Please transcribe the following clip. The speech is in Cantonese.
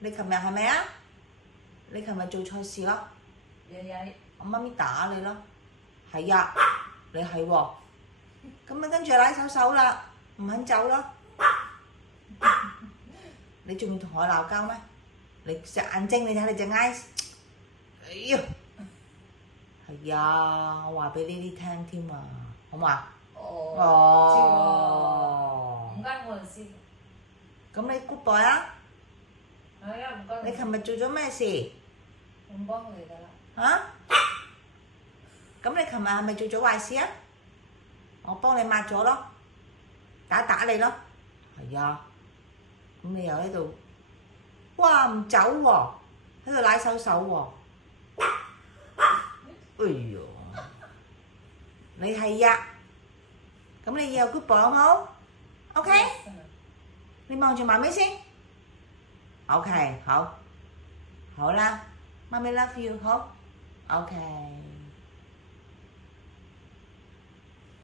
你琴日係咪啊？你琴日做錯事咯？日我媽咪打你咯。係呀，你係喎。咁啊跟住拉手啦，唔肯走咯。你仲要同我鬧交咩？你隻眼睛你睇你隻 eyes， 哎呀，係呀，我話俾呢啲聽添啊，好嘛？哦，唔該我先。咁你 good boy 啊？係啊，唔該。你琴日做咗咩事？我幫佢㗎啦。嚇？咁你琴日係咪做咗壞事啊？我幫你抹咗咯，打你咯。係啊，咁你又喺度，哇唔走喎，喺度拉手喎。哎呀，你係呀，咁你以後 good boy 好冇 ？OK， 你望住媽咪先。OK， 好，好啦，媽咪 love you， 好 ，OK。